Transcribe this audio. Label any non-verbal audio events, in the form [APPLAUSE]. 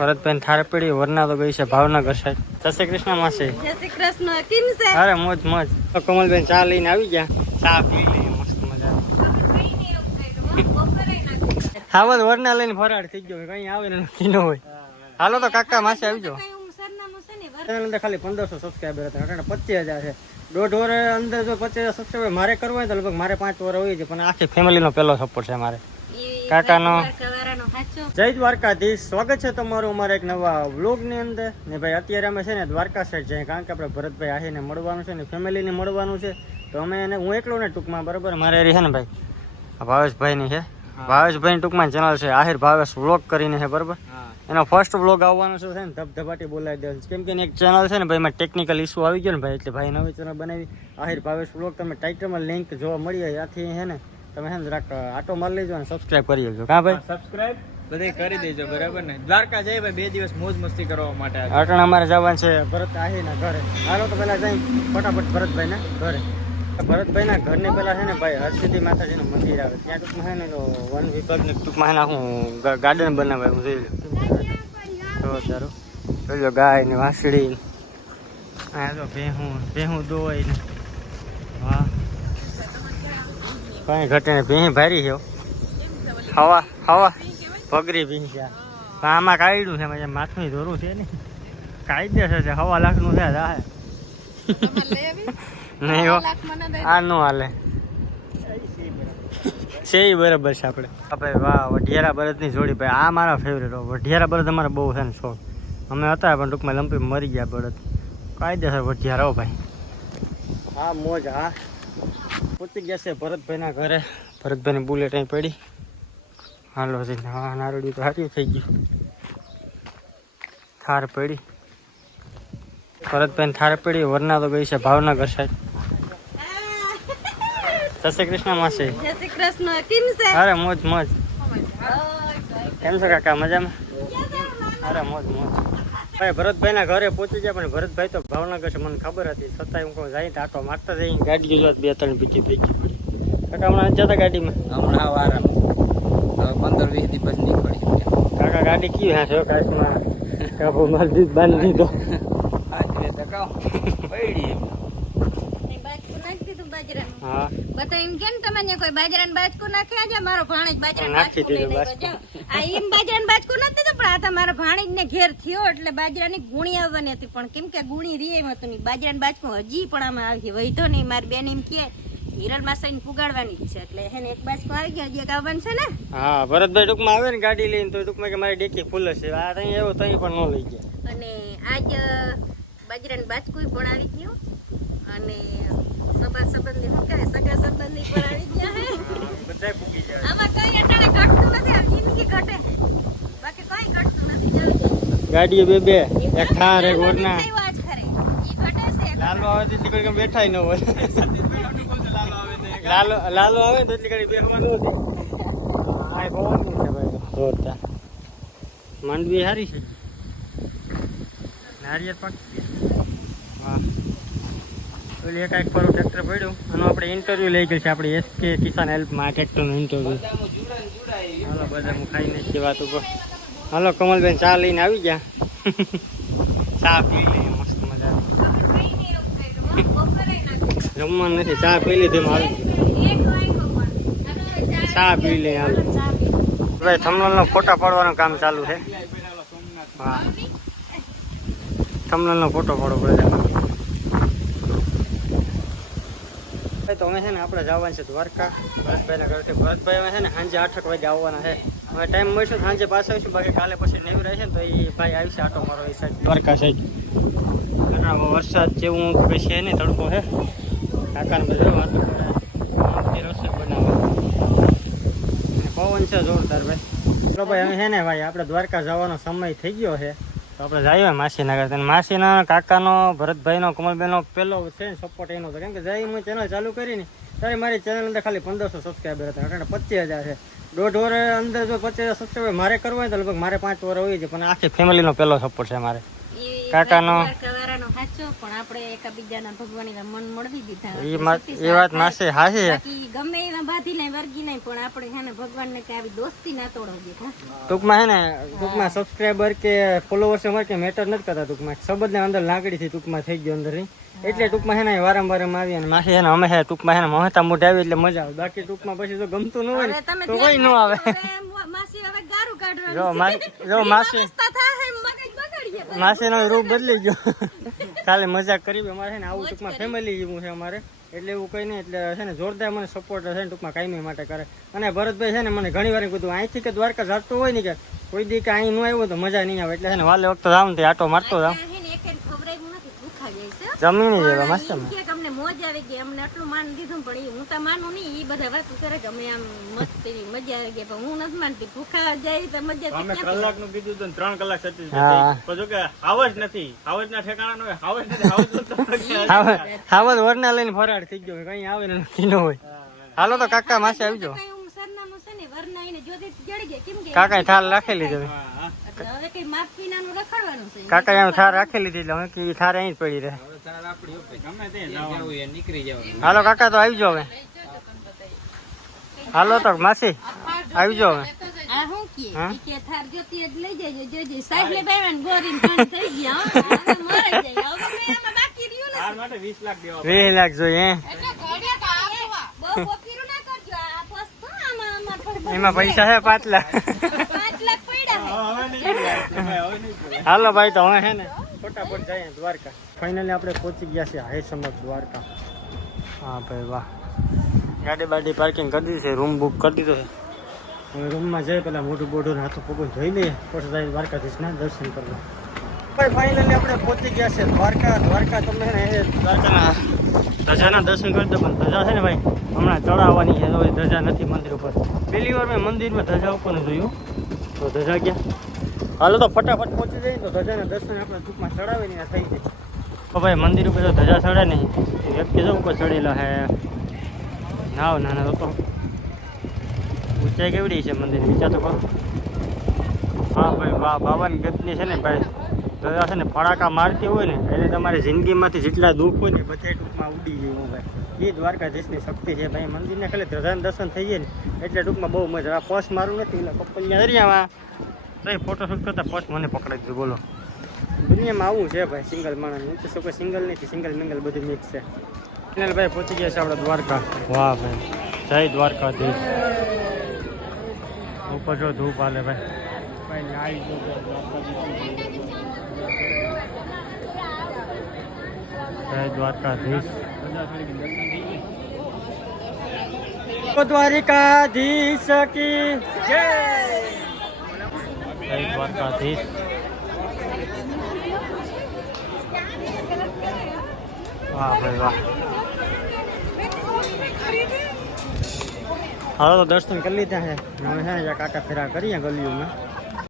ભરતભાઈ થાળ પડી વરના તો ગઈ છે ભાવનગર સાહેબ. જય શ્રી કૃષ્ણ માસી. જય શ્રી કૃષ્ણ કેમ છે? અરે મોજ મોજ. તો કમલબેન ચા લઈને આવી ગયા. ચા પી લઈએ મસ્ત મજા હા બધ વરના લઈને ફરાળ થઈ ગયો કઈ આવે નથી નક્કી ન હોય. હાલો તો કાકા માસે આવી જાઓ. વર- ચેનલ અંદર ખાલી પંદરસો સબસ્ક્રાઈબર હતા અટાણે પચીસ હજાર છે. દોઢ વર અંદર જો પચીસ હજાર સબસ્ક્રાઈબર મારે કરવો હોય તો લગભગ મારે પાંચ વર હોય છે પણ આખી ફેમિલીનો પહેલો સપોર્ટ છે મારે. કાકાનો. જય દ્વારકાધીશ. સ્વાગત છે તમારું અમારા એક નવા વ્લોગની અંદર. ને ભાઈ અત્યારે અમે છે ને દ્વારકા સાઈડ જઈએ કારણ કે આપણે ભરતભાઈ આહીને મળવાનું છે ને ફેમિલીને મળવાનું છે. તો અમે એને હું એકલો ને ટૂંકમાં બરાબર? મારે રહે છે ને ભાઈ? ભાવેશભાઈની છે. ભાવેશભાઈની ટૂંકમાં ચેનલ છે. આહિર ભાવેશ વ્લોગ કરીને છે બરાબર? એનો ફર્સ્ટ વ્લોગ આવવાનો છે ને? ધબધબાટી બોલાવી દેવાનું છે. કેમ કે એક ચેનલ છે ને ભાઈ એમાં ટેકનિકલ ઇસ્યુ આવી ગયો ને ભાઈ એટલે ભાઈ નવી ચેનલ બનાવી. આહિર ભાવેશ વ્લોગ તમે ટાઇટલમાં લિંક જોવા મળી જાય ત્યાંથી છે ને તમે ને જરાક આટો મારી લેજો અને સબસ્ક્રાઈબ કરી લેજો. કાં ભાઈ? સબસ્ક્રાઇબ બધે કરી દેજો બરાબર ને? દ્વારકા જાય ભાઈ બે દિવસ મોજ મસ્તી કરવા માટે. અટણ અમારે જવાનું છે ભરત આહીના ઘરે. હાલો તો પેલા જઈ ફટાફટ ભરતભાઈના ઘરે. ભરતભાઈના ઘરની પેલા છે ને ભાઈ હરસિદ્ધિ માતાજીનું મંદિર આવે. ત્યાં ટૂંકમાં છે ને તો વન વિભાગને ટૂંકમાં એના હું ગાર્ડન બનાવે હું જોઈ લઉં તો સારું જોઈ લો ગાય ને વાંસળી. આ તો ભેહું ભેહું દોવાય ને હા કઈ ઘટે ને ભેહી ભારી છે. હવા હવા. પગરી ભીણ છે આમાં કાઢ્યું છે, એમાં માથું ધોરું છે ને કાયદેસર છે હવા લાખનું છે નહીં હો. આ નો હાલે. છે એ બરાબર છે આપણે. આપણે વાહ, વઢિયારા બળદની જોડી ભાઈ. આ મારા ફેવરેટ હો. વઢિયારા બળદ અમારા બહુ છે ને શોખ. અમે હતા પણ ટૂંકમાં લંપી મરી ગયા બળદ. કાયદેસર વઢિયારા હો ભાઈ. હા, મોજ, હા. પહોંચી ગયા છે ભરતભાઈના ઘરે. ભરતભાઈને બુલેટ અહીં પડી. હાલો જઈ હા નારડી તો હારી થઈ ગયું થાર પડી. ભરતભાઈ થાર પડી વરના તો ગઈ છે ભાવનગર સાહેબ. જય શ્રી કૃષ્ણ માસી. જય શ્રી કૃષ્ણ કેમ છે? અરે મોજ મોજ. કેમ છો કાકા મજામાં? અરે મોજ મોજ. ભાઈ ભરતભાઈના ઘરે પહોંચી ગયા પણ ભરતભાઈ તો ભાવનગર છે. મને ખબર હતી. છતાંય હું કહું જાય તો આટો મારતા જઈ ગાડી જોત બે ત્રણ બીજી ભેગી પડી. કાકા હમણાં જતા ગાડીમાં? હમણાં વારા પંદર વીસ દિવસ નીકળી કાકા ગાડી કયું હા? છો કાશમાં કાબુ મારી દીધ બાંધી દીધો. આજે તકાવ પડી હા. બધા એમ કે ને તમે ને કોઈ બાજરાનું બાજકો નાખ્યા છે મારો ભાણેજ બાજરા નાખી દીધું આવ્યો. આ એમ બાજરાનું બાજકો નથી તો પણ આ તો મારા ભાણેજ ને ઘેર થયો એટલે બાજરાની ગુણી આવવાની હતી. પણ કેમ કે ગુણી રી એમ હતું નહીં બાજરાનું બાજકો હજી પણ આમાં આવી વહીધો નહીં મારી બેન એમ કે હિરલ માસાઈને પુગાડવાની જ છે. એટલે હે ને એક બાજકો આવી ગયો હજી એક આવવાનું છે ને? હા ભરતભાઈ ટૂંકમાં આવે ને ગાડી લઈને તો ટૂંકમાં કે મારી ડેકી ફૂલ હશે આ તઈ એવો તઈ પણ ન લઈ ગયા. અને આજ અ, બાજકો પણ આવી ગયું. અને સબા સંબંધી શું કહે સગા સંબંધી પણ આવી ગયા હે બધા પૂકી જાય આમાં કઈ અટાણે ઘટતું નથી જિંદગી ઘટે બાકી કઈ ઘટતું નથી ચાલો ગાડીએ બે બે એક થાર એક છે લાલો આવે તો એટલી ઘડી બેઠા ન હોય. લાલો લાલો આવે તો એટલી ઘડી બેસવાનું નથી. આ પવન છે. ભાઈ જોરદાર. માંડવી સારી છે? નારિયેળ પાક. વાહ. પેલી એક એક ફરું ટ્રેક્ટર પડ્યું અને આપણે ઇન્ટરવ્યુ લઈ ગયું છે, આપણે એસકે કિસાન હેલ્પમાં આ ટ્રેક્ટરનું ઇન્ટરવ્યુ હાલો બધા હું ખાઈ નાખી વાત ઉપર. હાલો, કમલબેન ચા લઈને આવી ગયા? [LAUGHS] ચા પી લઈએ મસ્ત મજા જમવાનું નથી, ચા પી લીધી મારું. ચા પી લઈએ હાલ ભાઈ થમનલનો ફોટા પાડવાનું કામ ચાલુ છે. હા. થમલનો ફોટો પાડવો પડે ભાઈ તો અમે છે ને આપણે જવાનું છે દ્વારકા. ભરતભાઈના ઘરથી. ભરતભાઈ અમે છે ને સાંજે આઠક વાગે આવવાના છે. હવે ટાઈમ મળશે સાંજે પાછા આવીશું. બાકી કાલે પછી નહીં રહેશે ને તો એ ભાઈ આવશે આટો મારો એ સાઈડ દ્વારકા સાઈડ વરસાદ જેવું કંઈ છે નહીં તડકો છે. કાકાને બધા રસોઈ બનાવે અને પવન છે જોરદાર ભાઈ. ચલો ભાઈ અમે છે ને ભાઈ આપણે દ્વારકા જવાનો સમય થઈ ગયો છે. આપણે જઈએ માસીના ઘરે માસીના કાકાનો ભરતભાઈનો કમલબેનનો પહેલો છે ને સપોર્ટ એનો હતો કેમ કે જઈ હું ચેનલ ચાલુ કરી ને ત્યારે મારી ચેનલ અંદર ખાલી પંદરસો સબસ્ક્રાઈબર હતા. અટાણે પચીસ હજાર છે. દોઢ વર અંદર જો પચીસ હજાર સબસ્ક્રાઈબર મારે કરવું હોય તો લગભગ મારે પાંચ વર હોય છે પણ આખી ફેમિલીનો પહેલો સપોર્ટ છે મારે. કાકાનો. એ વાત માસે હાસી છે બાકી ગમે એવા બાંધી લઈ વર્ગી નહીં પણ આપણે હે ને ભગવાનને કે આવી દોસ્તી ના તોડવી હા. ટૂંકમાં હે ને ટૂંકમાં સબસ્ક્રાઈબર કે ફોલોવર્સ અમારે કે મેટર નથી કરતા ટૂંકમાં. સંબંધને અંદર લાગણીથી ટૂંકમાં થઈ ગયો અંદર એટલે ટૂંકમાં હે ને વારંવાર એમ આવી અને માસી હે ને અમે હે ટૂંકમાં હે ને મહતા મોઢે આવી એટલે મજા આવે. બાકી ટૂંકમાં પછી જો ગમતું ન હોય ને તો કોઈ ન આવે. માસી હવે ગારું કાઢવાનું જો માસી તો. માસીનો રૂપ બદલી ગયો. [LAUGHS] ખાલી મજાક કરી અમારે છે ને આવું ટૂંકમાં ફેમિલી જેવું છે અમારે. એટલે એવું કઈ નહીં એટલે છે ને જોરદાર મને સપોર્ટ છે ને ટૂંકમાં કાયમી માટે કરે. અને ભરતભાઈ છે ને મને ઘણી વાર કીધું અહીંથી કે દ્વારકા જતો હોય ને કે કોઈ દી કે અહીં ન આવ્યો તો મજા નહીં આવે. એટલે છે ને વાલે વખતે જાઉં ને આટો મારતો જાઉં. જમીન જેવા મસ્ત. મોજ આવી ગઈ અમને આટલું માન દીધું પણ ઈ હું તો માનું નહીં એ બધા વાતો કરે કે અમે આમ મસ્ત મજા આવી ગઈ પણ હું નથી માનતી. ભૂખા જાય તો મજા અમે કલાકનું કીધું હતું ત્રણ કલાક સતી. પછી કે આવજ નથી. આવજ જ ના ઠેકાણા નો આવજ નથી. આવજ જ નથી. વરના લઈને ફરાડ થઈ ગયો કઈ આવે ને નક્કી ન હોય. હાલો તો કાકા માસે આવજો. કાકા સરનામું છે ને વરના એને જોડે જડી ગયા કેમ કે કાકાએ ઠાર રાખેલી હવે કઈ રખડવાનું છે. થાર રાખેલી હતી એટલે હવે કે ઈ અહીં જ પડી રહે. ગમે તે જવાનું. હાલો કાકા તો આવી જાવ હવે. હાલો તો માસી આવી જાઓ હવે. આ હું કે? કે થાર જોતી જ લઈ જજો જોજે સાહેબ ને બેવાન ગોરી પાણી થઈ ગયા હવે મરાઈ જાય. હવે મેં એમાં બાકી રહ્યું ને હાર માટે વીસ લાખ દેવા વીસ લાખ જોઈએ હે? બહુ પોકીરું ના કરજો. આ બસ આમાં આમાં એમાં પૈસા છે પાંચ લાખ [LAUGHS] પાંચ લાખ હાલો ભાઈ તો હવે હે ને? ફટાફટ જઈએ દ્વારકા. ફાઇનલી આપણે પહોંચી ગયા છીએ હાઈ સમક દ્વારકા. હા ભાઈ વાહ. ગાડી બાડી પાર્કિંગ કરી દીધી છે રૂમ બુક કરી દીધો છે. હવે રૂમમાં જઈ પેલા મોઢું બોઢું હાથો પગું જોઈ લઈએ પછી જાય દ્વારકાધીશના દર્શન કરવા. ભાઈ ફાઇનલી આપણે પહોંચી ગયા છે દ્વારકા. દ્વારકા તમે હે ને એ દ્વારકાના ધજાના દર્શન કરી દો પણ ધજા છે ને ભાઈ હમણાં ચડાવવાની છે ધજા નથી મંદિર ઉપર. પહેલી વાર મેં મંદિરમાં ધજા ઉપર જોયું. તો ધજા ગયા. હાલો તો ફટાફટ પહોંચી જઈએ તો ધજાના દર્શન આપણે ટૂંકમાં ચડાવીને થઈ જાય. તો ભાઈ, મંદિર ઉપર ધજા ચડે નહીં. વ્યક્તિ જો ઉપર ચડેલા હે. નાવ નાના તો ઊંચાઈ કેવડી છે મંદિર વિચાર તો હા ભાઈ, બા બાવાની ગતની છે ને ભાઈ ધજા છે ને ફડાકા મારતી હોય ને, એટલે તમારી જિંદગીમાંથી જેટલા દુઃખ હોય ને બધા ટૂંકમાં ઉડી હું ભાઈ. એ દ્વારકાધીશની શક્તિ છે ભાઈ. મંદિરને ખાલી ધજાના દર્શન થઈ જાય ને એટલે ટૂંકમાં બહુ મજા આવે. પર્સ મારું નથી એટલે કપલિયા દરિયામાં તો એ ફોટો શૂટ કરતા પર્સ મને પકડાઈ દીધું બોલો. દુનિયામાં આવું છે ભાઈ સિંગલ માણસ. હું તો શું કોઈ સિંગલ નથી સિંગલ મિંગલ બધું મિક્સ છે. ફિનાલ ભાઈ પહોંચી ગયા છે આપણે દ્વારકા. વાહ ભાઈ. જય દ્વારકાધીશ. ઉપર જો ધૂપ હાલે ભાઈ. ભાઈ નાઈ જો જય દ્વારકાધીશ. દ્વારિકાધીશ કી જય જય દ્વારકાધીશ વાહ ભાઈ વાહ હાલો તો દર્શન કરી લીધા છે હવે છે ને જ્યાં કાંટા ફેરા કરીએ ગલીઓમાં